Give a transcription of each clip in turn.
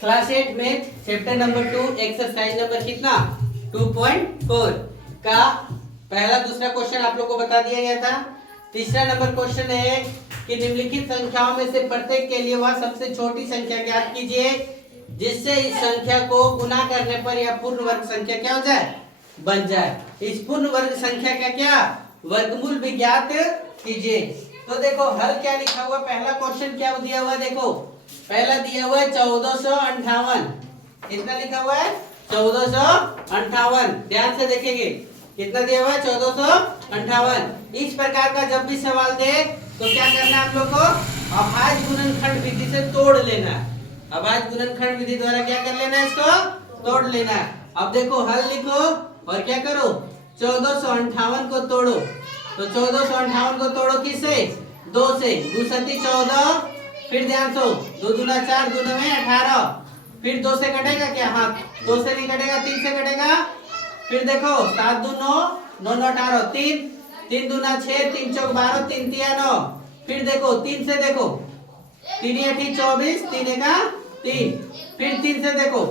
Class 8 में chapter number 2 exercise number कितना 2.4 का पहला दूसरा क्वेश्चन आप लोग को बता दिया गया था। तीसरा नंबर क्वेश्चन है कि निम्नलिखित संख्याओं में से प्रत्येक के लिए वह सबसे छोटी संख्या ज्ञात कीजिए जिससे इस संख्या को गुना करने पर यह पूर्ण वर्ग संख्या क्या हो जाए, बन जाए। इस पूर्ण वर्ग संख्या का क्या वर्गमूल भी ज्ञात कीजिए। तो देखो हल क्या लिखा हुआ, पहला क्वेश्चन क्या दिया हुआ, देखो पहला दिया हुआ है 1458। कितना लिखा हुआ है 1458। ध्यान से देखेंगे कितना दिया हुआ है 1458। इस प्रकार का जब भी सवाल दे तो क्या करना है आप लोग को, अभाज्य गुणनखंड विधि से तोड़ लेना है। अभाज्य गुणनखंड विधि द्वारा क्या कर लेना है, इसको तोड़ लेना है। अब देखो हल लिखो और क्या करो 1458 को तोड़ो। तो 1458 को तोड़ो किससे, 2 से, 2 सती 14, फिर ध्यान सो 2 दूना 4, 2 नवे 18, फिर 2 से कटेगा क्या, हाँ 2 से नहीं कटेगा, 3 से कटेगा, फिर देखो 7 2 9, 9 9 18, 3 3 दूना 6, 3 चौक 12, 3 तिया 9, फिर देखो 3 से देखो 3 8 24, 3 1 3, फिर 3 से देखो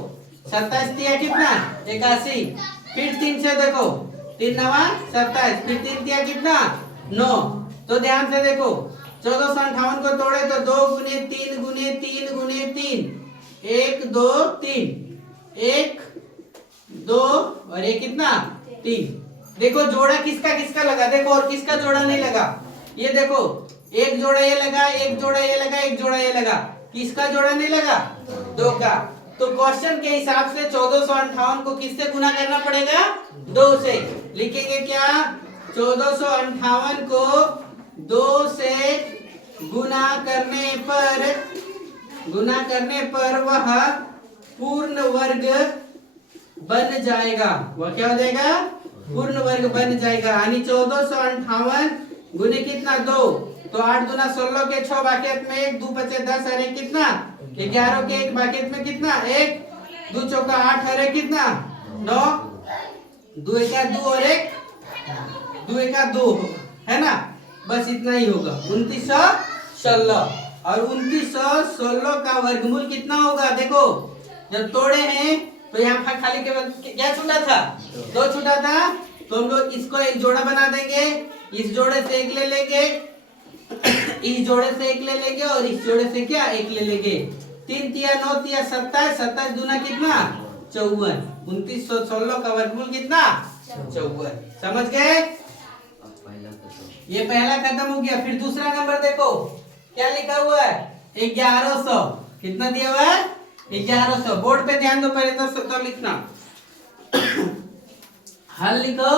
27 तिया कितना 81, फिर 3 से देखो 3 9 27, फिर 3 तिया कितना 9। तो ध्यान से देखो 1458 को तोड़े तो 2 गुने 3 गुने 3 गुने 3, 1 2 3, 1 2 और ये कितना 3। देखो जोड़ा किसका किसका लगा, देखो और किसका जोड़ा नहीं लगा, ये देखो एक जोड़ा ये लगा, एक जोड़ा ये लगा, एक जोड़ा ये लगा, किसका जोड़ा नहीं लगा, 2 का। तो क्वेश्चन के हिसाब से 1458 को किससे गुना करना पड़ेगा, 2 से। लिखेंगे क्या 1458 को 2 से गुना करने पर वह पूर्ण वर्ग बन जाएगा। वह क्या हो जाएगा, पूर्ण वर्ग बन जाएगा। यानी 1458 गुने कितना 2, तो 8 दूना 16 के 6 बाकियत में 1, 2 बचे 10 और 1 कितना 11 के 1 बाकियत में कितना 1, 2 चौका 8 और 1 कितना 9, 2 1 2 और 1 2 1 2 है ना, बस इतना ही होगा 2916। और 2916 का वर्गमूल कितना होगा, देखो जब तोड़े हैं तो यहाँ पर खाली केवल क्या छूटा था, 2 छूटा था, तो हम लोग इसको एक जोड़ा बना देंगे, इस जोड़े से एक ले लेंगे, इस जोड़े से एक ले लेंगे और इस जोड़े से क्या एक ले लेंगे। 3 तिया 9 तिया 27, 27 दूना कितना 54, 2916 का वर्गमूल कितना 54। समझ गए, ये पहला खत्म हो गया। फिर दूसरा नंबर देखो क्या लिखा हुआ है 1100। कितना दिया हुआ है 1100। बोर्ड पे ध्यान दो पहले तो लिखना। हल लिखो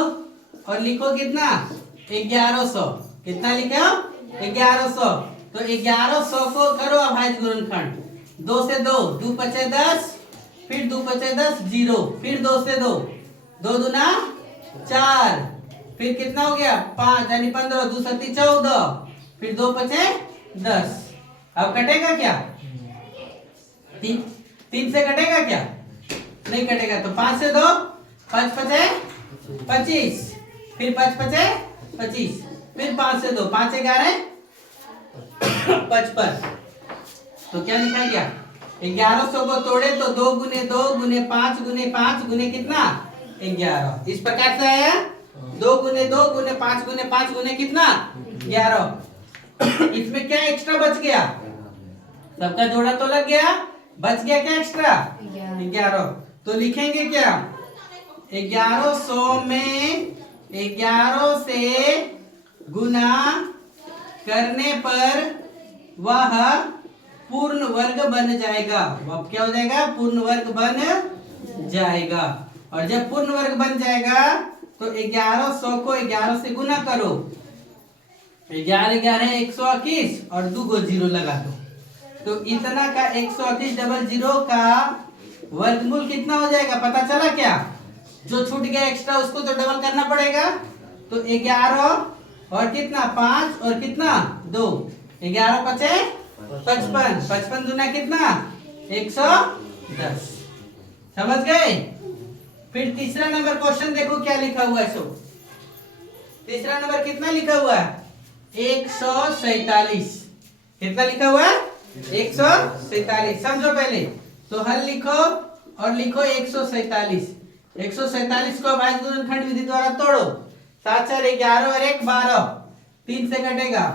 और लिखो कितना 1100। कितना लिखो 1100। तो 1100 को करो अभाज्य गुणनखंड, 2 से 2, 2 पचे 10, फिर 2 पचे 10 0, फिर 2 से 2, 2 दूना 4, फिर कितना हो गया 5 यानी 15, 2 सती 14, फिर 2 पचे 10। अब कटेगा क्या, 3 से कटेगा क्या, नहीं कटेगा। तो 5 से 2, 5 पचे 25, फिर 5 पचे 25, फिर 5 से 2, 5 11 55। तो क्या लिखा गया 1100 को तोड़े तो 2 गुने 2 गुने 5 गुने 5 गुने कितना 11। इस प्रकार से आया 2 गुने 2 गुने 5 गुने 5 गुने कितना 11। इसमें क्या एक्स्ट्रा बच गया, सबका जोड़ा तो लग गया, बच गया क्या एक्स्ट्रा 11। तो लिखेंगे क्या 1100 में 11 से गुना करने पर वह पूर्ण वर्ग बन जाएगा। वह क्या हो जाएगा, पूर्ण वर्ग बन जाएगा। और जब पूर्ण वर्ग बन जाएगा तो 1100 को 11 से गुना करो, 11 11 121 और 2 को 0 लगा दो। तो इतना का 121 डबल 0 का वर्गमूल कितना हो जाएगा, पता चला क्या, जो छूट गया एक्स्ट्रा उसको तो डबल करना पड़ेगा। तो 11 और कितना 5 और कितना 2, 11 पचे 55, 55 दूना कितना 110। समझ गए। फिर तीसरा नंबर क्वेश्चन देखो क्या लिखा हुआ है। सो तीसरा नंबर कितना लिखा हुआ है 147। कितना लिखा हुआ है 147। समझो पहले तो हल लिखो और लिखो 147। 147 को अभाज्य गुणनखंड विधि द्वारा तोड़ो। 7 4 11 और 1 12, 3 से कटेगा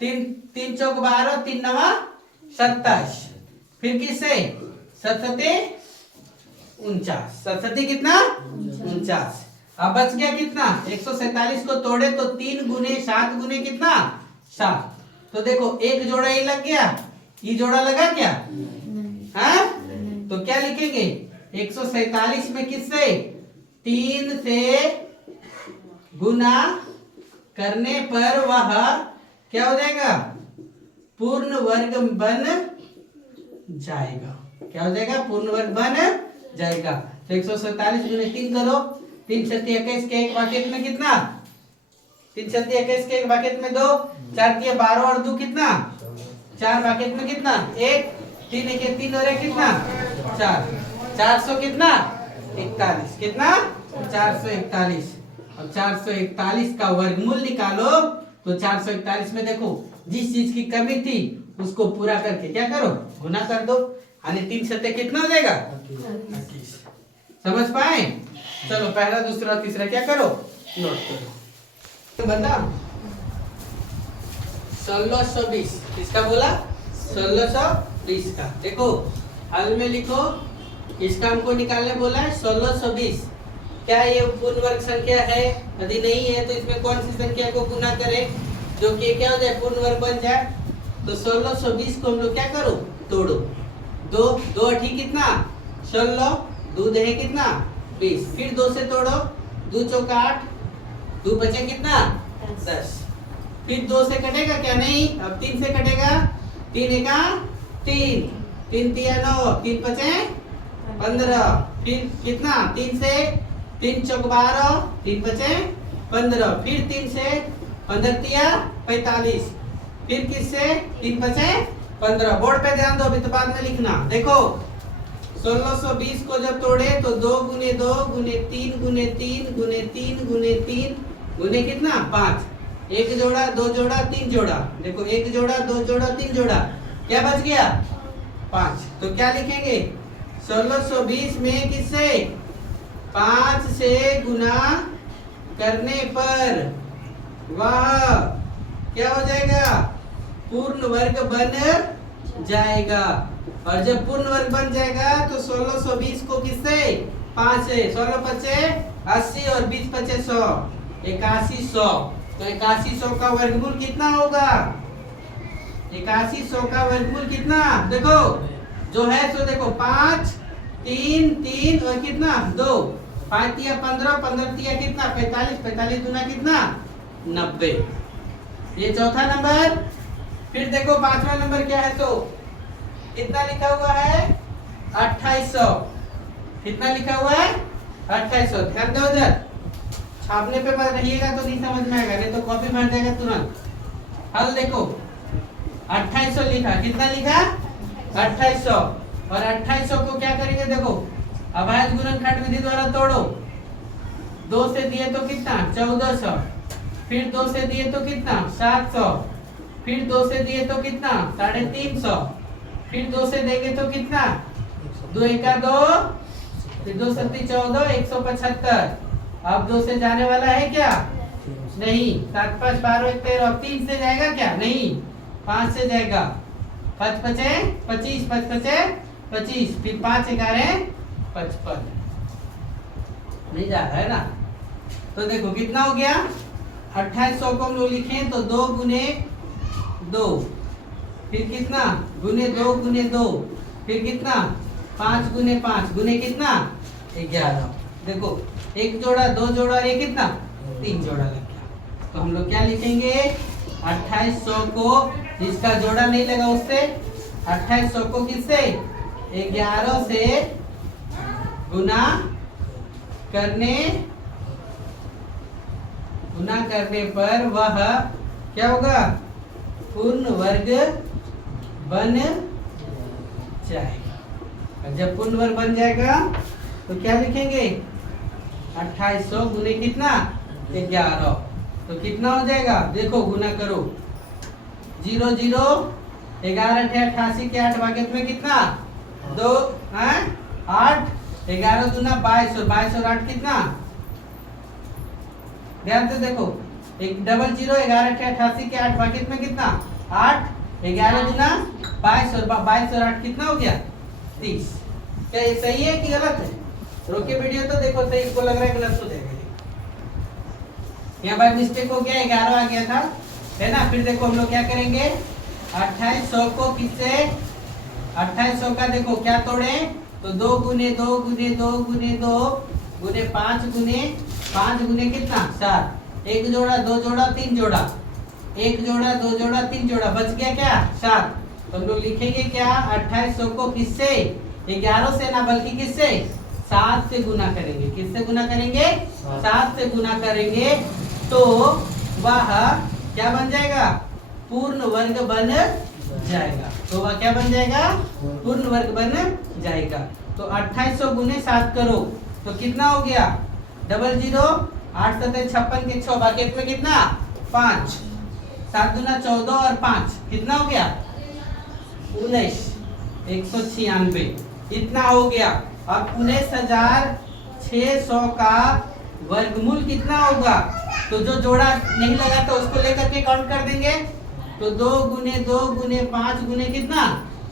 3 3 चौक 12, 3 9 27। फिर किससे 7 49, 7 कितना 49। अब बच गया कितना 147 को तोड़े तो 3 गुने 7 गुने कितना 7। तो देखो एक जोड़ा ये लग गया, ये जोड़ा लगा क्या? हाँ तो क्या लिखेंगे 147 में किससे 3 से गुना करने पर वह क्या हो जाएगा पूर्ण वर्ग बन जाएगा। क्या हो जाएगा पूर्ण वर्ग बन जाएगा। तो 147 गुने 3 करो, 3 छत्ती 21 के एक बाकेट में कितना 3 छत्ती 21 के एक बाकेट में 2, 4 दिए 12 और 2 कितना 4 बाकेट में कितना 1, 3 एक 3 और 1 कितना 4, 400 कितना 41 कितना 441। अब 441 का वर्गमूल निकालो तो 441 में देखो जिस चीज की कमी थी उसको पूरा करके क्या करो गुना कर दो, यानी 3 सत्ते कितना हो जाएगा 21। समझ पाए? चलो पहला दूसरा तीसरा क्या करो नोट करो। बता 1620 किसका बोला 1620 का। देखो हल में लिखो, इसका हमको निकालने बोला है 1620। क्या ये पूर्ण वर्ग संख्या है? यदि नहीं है तो इसमें कौन सी संख्या को गुना करें जो कि क्या हो जाए पूर्ण वर्ग बन जाए। तो 1620 को हम लोग क्या करो तोड़ो। 2 2 अठी कितना 16, 2 दहे कितना 20, फिर 2 से तोड़ो, 2 चौका 8, 2 बचे कितना 10, फिर 2 से कटेगा क्या नहीं, अब 3 से कटेगा, 3 एका 3, 3 तिया 9, 3 बचे 15, फिर कितना 3 से 3 चौक 12, 3 बचे 15, फिर 3 से 15 तिया 45, फिर किससे 3 बचे 15। बोर्ड पे ध्यान दो, अभी तो बाद में लिखना। देखो 1620 को जब तोड़े तो 2 गुने 2 गुने 3 गुने 3 गुने 3 गुने 3 गुने कितना 5, 1 जोड़ा 2 जोड़ा 3 जोड़ा, देखो 1 जोड़ा 2 जोड़ा 3 जोड़ा, क्या बच गया 5। तो क्या लिखेंगे 1620 में किससे 5 से गुना करने पर वह क्या हो जाएगा पूर्ण वर्ग बन जाएगा। और जब पूर्ण वर्ग बन जाएगा तो 1620 को किससे 5 से 16 पचे 80 और 20 पचे 100, 8100। तो 8100 का वर्गमूल कितना होगा 8100 का वर्गमूल कितना, देखो जो है सो देखो 5 3 3 और कितना 2, 5 तिया 15, 15 तिया कितना 45, 45 दूना कितना 90। ये चौथा नंबर। फिर देखो पांचवा नंबर क्या है, तो कितना लिखा हुआ है 2800। कितना लिखा हुआ है 2800। ध्यान दो इधर, छापने पे मत रहिएगा तो नहीं समझ में आएगा, नहीं तो कॉपी भर जाएगा तुरंत। हल देखो 2800 लिखा, कितना लिखा 2800। और 2800 को क्या करेंगे देखो अभाज्य गुणनखंड विधि द्वारा तोड़ो। 2 से दिए तो कितना 1400, फिर 2 से दिए तो कितना 700, फिर 2 से दिए तो कितना 350, फिर 2 से देंगे तो कितना 2 एका 2, फिर 2 सत्ती 14, 175। अब 2 से जाने वाला है क्या नहीं, 7 5 12 1 13। अब 3 से जाएगा क्या नहीं, 5 से जाएगा, 5 पचे 25, 5 पचे 25, फिर 5 11 55। नहीं जा रहा है ना। तो देखो कितना हो गया 2800 को हम लोग लिखें तो 2 गुने 2, फिर कितना गुने 2 गुने 2, फिर कितना 5 गुने 5 गुने कितना 11। देखो 1 जोड़ा 2 जोड़ा और ये कितना 3 जोड़ा लग गया। तो हम लोग क्या लिखेंगे 2800 को जिसका जोड़ा नहीं लगा उससे 2800 को किससे 11 से गुना करने पर वह क्या होगा पूर्ण वर्ग बन जाएगा। और जब पूर्ण वर्ग बन जाएगा तो क्या लिखेंगे 2800 गुने कितना 11। तो कितना हो जाएगा देखो गुना करो 0 0 11 88 के 8 भागेत में कितना दो है 8, 11 दूना 22 और 22 और 8 कितना? ध्यान से देखो, एक 00 11 के 88 के 8 भागित में कितना? 8, 11 दूना 22 और 22 और 8 कितना हो गया? 30। क्या ये सही है कि गलत है? रोके वीडियो तो देखो सही, इसको लग रहा है गलत हो जाएगा। यहाँ बाय मिस्टेक हो गया, 11 आ गया था, है ना। फिर देखो हम लोग क्या करेंगे, 2800 को किससे, 2800 का देखो क्या तोड़े, तो 2 गुने 2 गुने 2 गुने 2 गुने 5 गुने 5 गुने कितना? 7। एक जोड़ा, दो जोड़ा, तीन जोड़ा, एक जोड़ा, दो जोड़ा, तीन जोड़ा, बच गया क्या? 7। तो हम लोग लिखेंगे क्या, 2800 को किससे, 11 से ना बल्कि किससे, 7 से गुना करेंगे। किससे गुना करेंगे? 7 से गुना करेंगे, तो वह क्या बन जाएगा? पूर्ण वर्ग बन जाएगा। तो वह क्या बन जाएगा? पूर्ण वर्ग बन जाएगा। तो 2800 गुने 7 करो तो कितना हो गया? 00, 8 7 56 के 6 बाकी में कितना? 5, 7 दूना 14 और 5 कितना हो गया? 19, 196 इतना हो गया। अब 19,600 का वर्गमूल कितना होगा? तो जो जोड़ा नहीं लगा तो उसको लेकर के काउंट कर देंगे। तो 2 गुने 2 गुने 5 गुने कितना?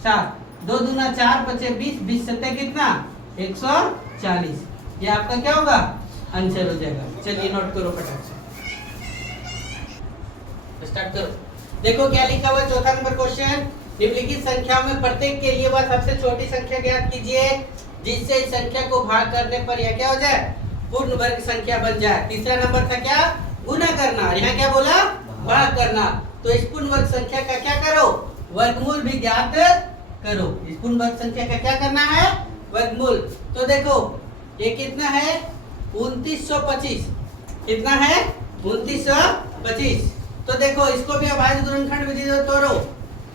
7, 2 दूना 4 पचे 20, 20 सत्ते कितना? 140। ये आपका क्या होगा? आंसर हो जाएगा। चलिए नोट करो फटाक से, स्टार्ट करो। देखो क्या लिखा हुआ, चौथा नंबर क्वेश्चन, निम्नलिखित संख्याओं में प्रत्येक के लिए वह सबसे छोटी संख्या ज्ञात कीजिए जिससे इस संख्या को भाग करने पर यह क्या हो जाए? पूर्ण वर्ग संख्या बन जाए। तीसरा नंबर था क्या? गुना करना। यहाँ क्या बोला? भाग करना। तो इस पूर्ण वर्ग संख्या का क्या करो? वर्गमूल भी ज्ञात करो। इस पूर्ण वर्ग संख्या का क्या करना है? वर्गमूल। तो देखो ये कितना है? 2925। कितना है? 2925। तो देखो इसको भी अभाज्य गुणनखंड विधि से तोड़ो।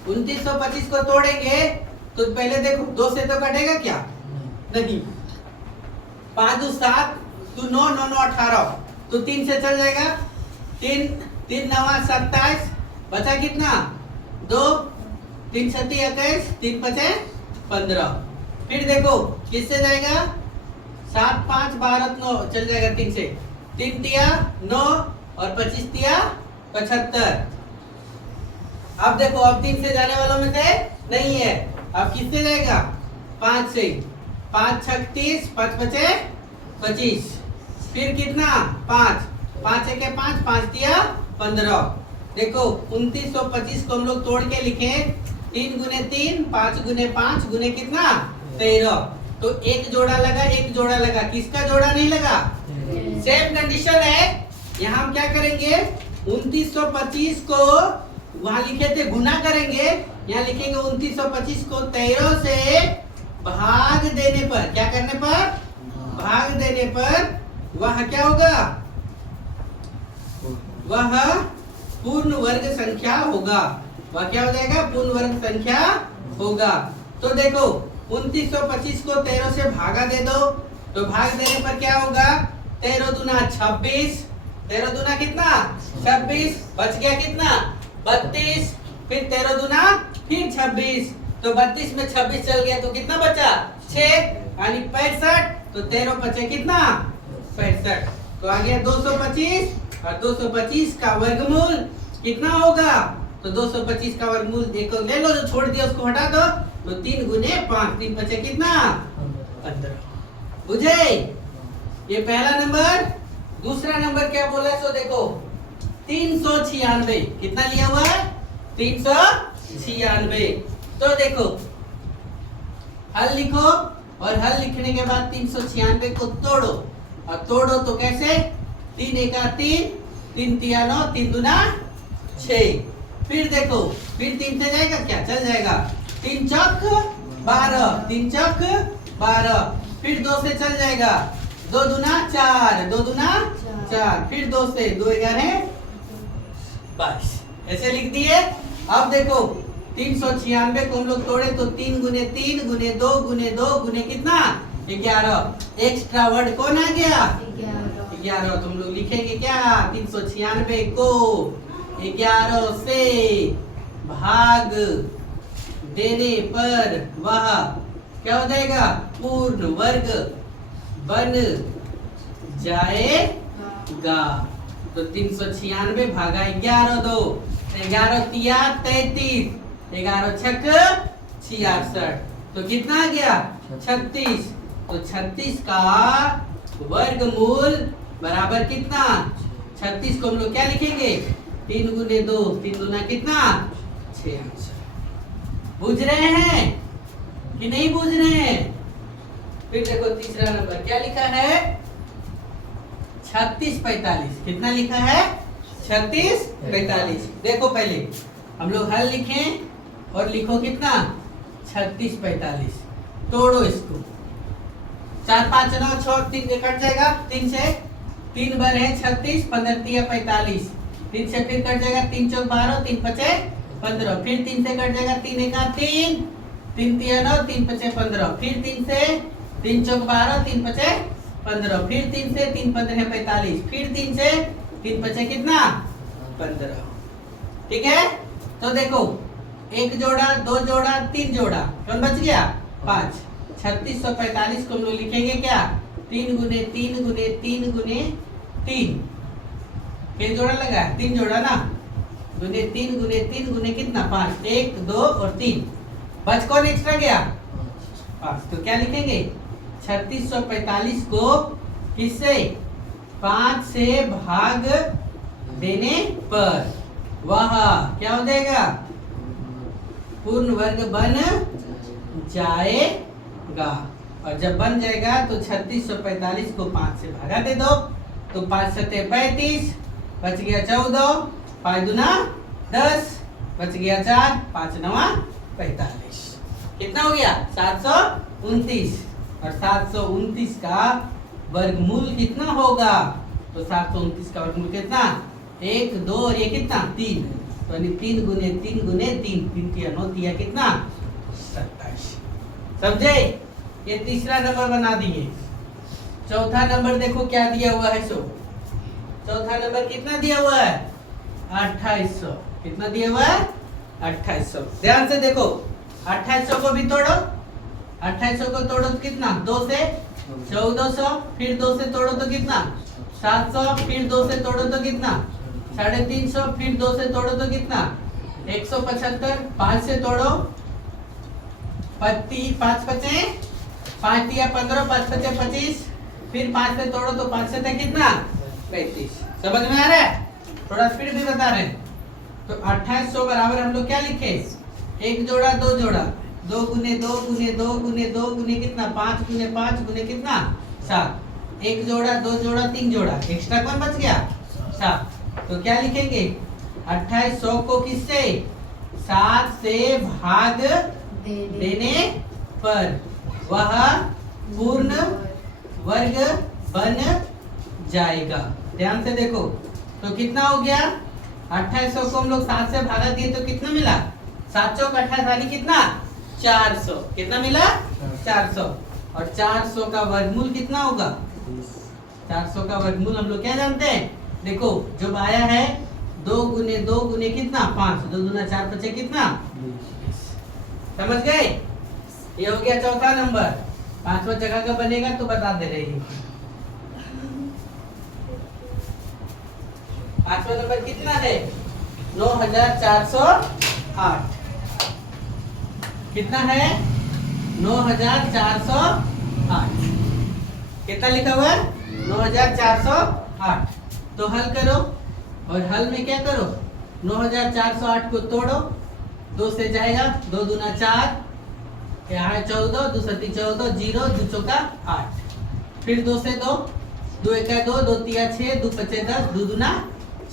2925 को तोड़ेंगे तो पहले देखो 2 से तो कटेगा क्या? नहीं। 5 2 7, 2 9 9 9 18, तो 3 से चल जाएगा। 3 3 9 27, बचा कितना? 2, 3 7 21, 3 5 15। फिर देखो किससे जाएगा? 7 5 12 9 चल जाएगा 3 से। 3 तिया 9 और 25 तिया 75। अब देखो अब 3 से जाने वालों में से नहीं है, अब किससे जाएगा? 5 से। 5 36, 5 5 25। फिर कितना? 5 5 1 5, 5 तिया 15। देखो 2925 को हम लोग तोड़ के लिखे 3 गुने 3, 5 गुने 5 गुने कितना? 13। तो एक जोड़ा लगा, एक जोड़ा लगा, किसका जोड़ा नहीं लगा? सेम कंडीशन है। यहाँ हम क्या करेंगे? 2925 को वहां लिखे थे गुना करेंगे, यहाँ लिखेंगे 2925 को 13 से भाग देने पर, क्या करने पर? भाग देने पर वह क्या होगा? वह पूर्ण वर्ग संख्या होगा। वह क्या हो जाएगा? पूर्ण वर्ग संख्या होगा। तो देखो 2925 को 13 से भागा दे दो, तो भाग देने पर क्या होगा? 13 दूना 26, 13 दूना कितना? 26, बच गया कितना? 32। फिर 13 दूना फिर 26, तो 32 में 26 चल गया तो कितना बचा? 6 यानी 65। तो 13 बचे कितना? 65। तो आ गया 225, और 225 का वर्गमूल कितना होगा? तो 225 का वर्गमूल देखो, ले लो, जो छोड़ दिया उसको हटा दो, तो 3 गुने 5, 3 बचे कितना? 15। बुझे? ये पहला नंबर। दूसरा नंबर क्या बोला सो देखो 396। कितना लिया हुआ है? 396। तो देखो हल लिखो, और हल लिखने के बाद 396 को तोड़ो, और तोड़ो तो कैसे? 3 एका 3, 3 तिया 9, 3 दूना 6। फिर देखो फिर 3 से जाएगा क्या? चल जाएगा। 3 चौक 12, 3 चौक 12। फिर 2 से चल जाएगा, 2 दूना 4, 2 दूना 4। फिर 2 से 2 11 22। ऐसे लिख दिए। अब देखो 396 को हम लोग तोड़े तो 3 गुने 3 गुने 2 गुने 2 गुने कितना? 11। एक्स्ट्रा वर्ड कौन आ गया? 11। तुम लोग लिखेंगे क्या? 396 को 11 से भाग देने पर वह क्या हो जाएगा? पूर्ण वर्ग बन जाएगा। तो 396 भागा 11 दो, 11 तिया 33, 11 छक 66, तो कितना आ गया? 36। तो 36 का वर्गमूल बराबर कितना? 36 को हम लोग क्या लिखेंगे? 3 गुने 2, 3 गुना कितना? 6। बुझ रहे हैं कि नहीं बुझ रहे हैं? फिर देखो तीसरा नंबर क्या लिखा है? 3645। कितना लिखा है? 3645। देखो पहले हम लोग हल लिखें और लिखो कितना? 3645। तोड़ो इसको। 4 5 9 6 3 कट जाएगा। 3 से 3 बार है 36, 15 तिया 45। 3 से फिर कट जाएगा, 3 चौक 12, 3 पचे 15। फिर 3 से कट जाएगा, 3 एका 3, 3 तिया 9, 3 पचे 15। फिर 3 से 3 चौक 12, 3 पचे 15। फिर 3 से 3 15 45। फिर 3 से 3 पचे कितना? 15। ठीक है। तो देखो 1 जोड़ा, 2 जोड़ा, 3 जोड़ा, कौन बच गया? 5। 3645 को हम लोग लिखेंगे क्या? 3 गुने 3 गुने 3 गुने 3। कितने जोड़ा लगा? 3 जोड़ा ना। गुने 3 गुने 3 गुने कितना? 5। 1 2 और 3। बच कौन एक्स्ट्रा गया? 5। तो क्या लिखेंगे? 3645 को किससे? 5 से भाग देने पर वह क्या हो जाएगा? पूर्ण वर्ग बन जाएगा। और जब बन जाएगा तो 3645 को 5 से भागा दे दो, तो 5 सते 35, बच गया 14, 5 दूना 10, बच गया 4, 5 नवा 45। कितना हो गया? 729। और 729 का वर्गमूल कितना होगा? तो 729 का वर्गमूल कितना? 1 2 और ये कितना? 3। तो 3 गुने 3 गुने 3, 3 तिया 9 तिया कितना? 27। समझे? ये तीसरा नंबर बना दिए। चौथा नंबर देखो क्या दिया हुआ है। सो चौथा नंबर कितना दिया हुआ है? 2800। कितना दिया हुआ है? 2800। ध्यान से देखो, 2800 को भी तोड़ो। 2800 को तोड़ो तो कितना? 2 से 1400, फिर 2 से तोड़ो तो कितना? 700, फिर 2 से तोड़ो तो कितना? 350, फिर 2 से तोड़ो तो कितना? 175। 5 से तोड़ो, 5 पचे 5 तिया 15, 5 पचे 25। फिर 5 से तोड़ो तो 5 से कितना? 35। समझ में आ रहा है? थोड़ा स्पीड भी बता रहे हैं। तो 2800 बराबर हम लोग क्या लिखे? 1 जोड़ा 2 जोड़ा, 2 गुने 2 गुने 2 गुने 2 गुने कितना? 5 गुने 5 गुने कितना? 7। 1 जोड़ा 2 जोड़ा 3 जोड़ा, एक्स्ट्रा कौन बच गया? 7। तो क्या लिखेंगे? 2800 को किससे? 7 से भाग देने पर वह पूर्ण वर्ग बन जाएगा। ध्यान से देखो, तो कितना हो गया? 2800 को हम लोग 7 से भागा दिए तो कितना मिला? 7 चौक 28 कितना? 400। कितना मिला? 400। और 400 का वर्गमूल कितना होगा? 400 का वर्गमूल हम लोग क्या जानते हैं? देखो जब आया है 2 गुने 2 गुने कितना? 5। 2 दूना 4 बचे कितना? 20। समझ गए? ये हो गया चौथा नंबर। 5वां जगह का बनेगा तो बता दे रही है। 5वां नंबर कितना है? 9408। कितना है? 9408। कितना लिखा हुआ है? 9408। तो हल करो, और हल में क्या करो? 9408 को तोड़ो, 2 से जाएगा, 2 दूना 4, यहाँ 14, 2 सती 14, 0, 2 चौका 8। फिर 2 से 2, 2 एका 2, 2 तिया 6, 2 पचे 10, 2 दूना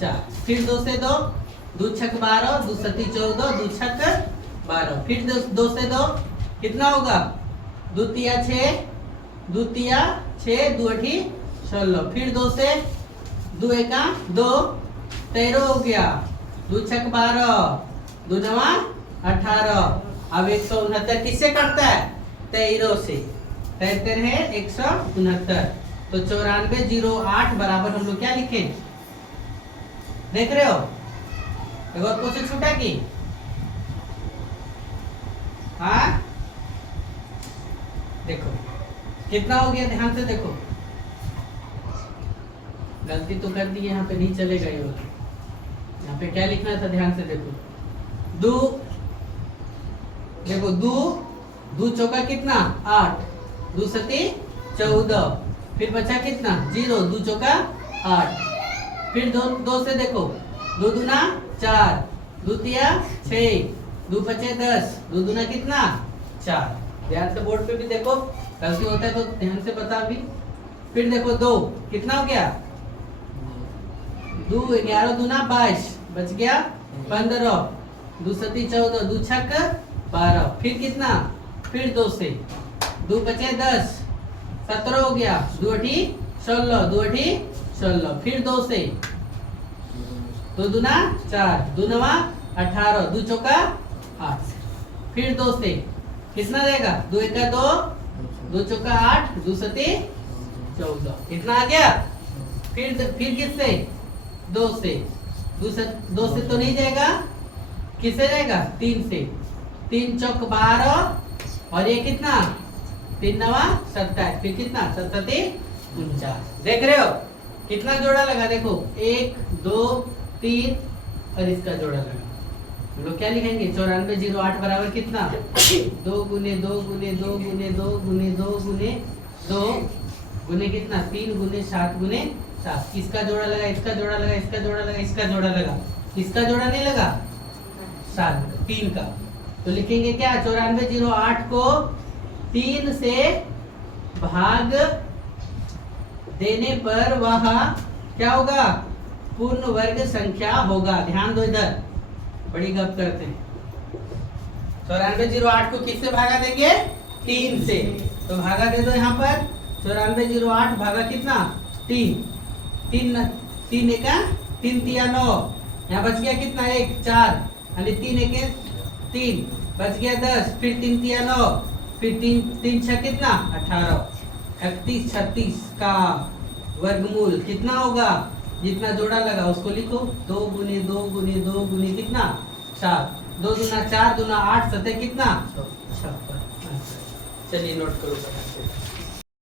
4। फिर 2 से 2, 2 छक 12, 2 सती 14, 2 छक 12। फिर 2 से 2 कितना होगा? 2 तिया 6, 2 तिया 6, 2 अठी 16। फिर 2 से 2 एका 2, 13 हो गया। 2 छक 12, 2 नवा 18। अब 169 किससे कटता है? 13 से। 13 है 169। तो 9408 बराबर हम लोग क्या लिखे? देख रहे हो? एक और क्वेश्चन छूटा की? हाँ देखो कितना हो गया, ध्यान से देखो, गलती तो कर दी, यहाँ पे नहीं चलेगा ये वाला। यहाँ पे क्या लिखना था, ध्यान से देखो, दो, देखो दो, दो चौका कितना 8, दो सती 14, फिर बचा कितना 0, दो चौका 8, फिर दो से देखो, दो दूना 4, दो तिया 6, दो पचे 10, दो दूना कितना 4। ध्यान से बोर्ड पे भी देखो, गलती होता है तो ध्यान से बता भी। फिर देखो 2 कितना हो गया, 2 11 दूना 22, बच गया 15, दो सती 14, दो छक 12, फिर कितना, फिर 2 से, 2 पचे 10, 17 हो गया, 2 अठी 16, 2 अठी 16, फिर 2 से, 2 दूना 4, 2 नवा 18, 2 चौका 8, फिर 2 से कितना रहेगा, 2 एका 2, 2 चौका 8, 2 सती 14, कितना आ गया। फिर किससे, 2 से, 2 से तो नहीं जाएगा, किससे जाएगा, 3 से, 3 चौक 12, और ये कितना 3 नवा 27, फिर कितना 7 49। देख रहे हो कितना जोड़ा लगा, देखो 1 2 3 और इसका जोड़ा लगा। हम लोग क्या लिखेंगे, 9408 बराबर कितना, 2 गुने 2 गुने 2 गुने 2 गुने 2 गुने 2 गुने कितना 3 गुने 7 गुने 7। किसका जोड़ा लगा, इसका जोड़ा लगा, इसका जोड़ा लगा, इसका जोड़ा लगा, इसका जोड़ा नहीं लगा 7 3 का। तो लिखेंगे क्या, 9408 को 3 से भाग देने पर वह क्या होगा, पूर्ण वर्ग संख्या होगा। ध्यान दो, इधर बड़ी गप करते हैं। 9408 को किससे भागा देंगे, 3 से, तो भागा दे दो यहाँ पर, 9408 भागा कितना 3, 3 एका 3 तिया 9, यहाँ बच गया कितना 1 4, यानी 3 एके 3, बच गया 10, फिर 3 तिया 9, फिर 3 6 कितना 18, 31 36 का वर्गमूल कितना होगा, जितना जोड़ा लगा उसको लिखो, 2 गुने 2 गुने 2 गुने कितना 7, 2 दूना 4 दूना 8, 7 कितना 56। चलिए नोट करो।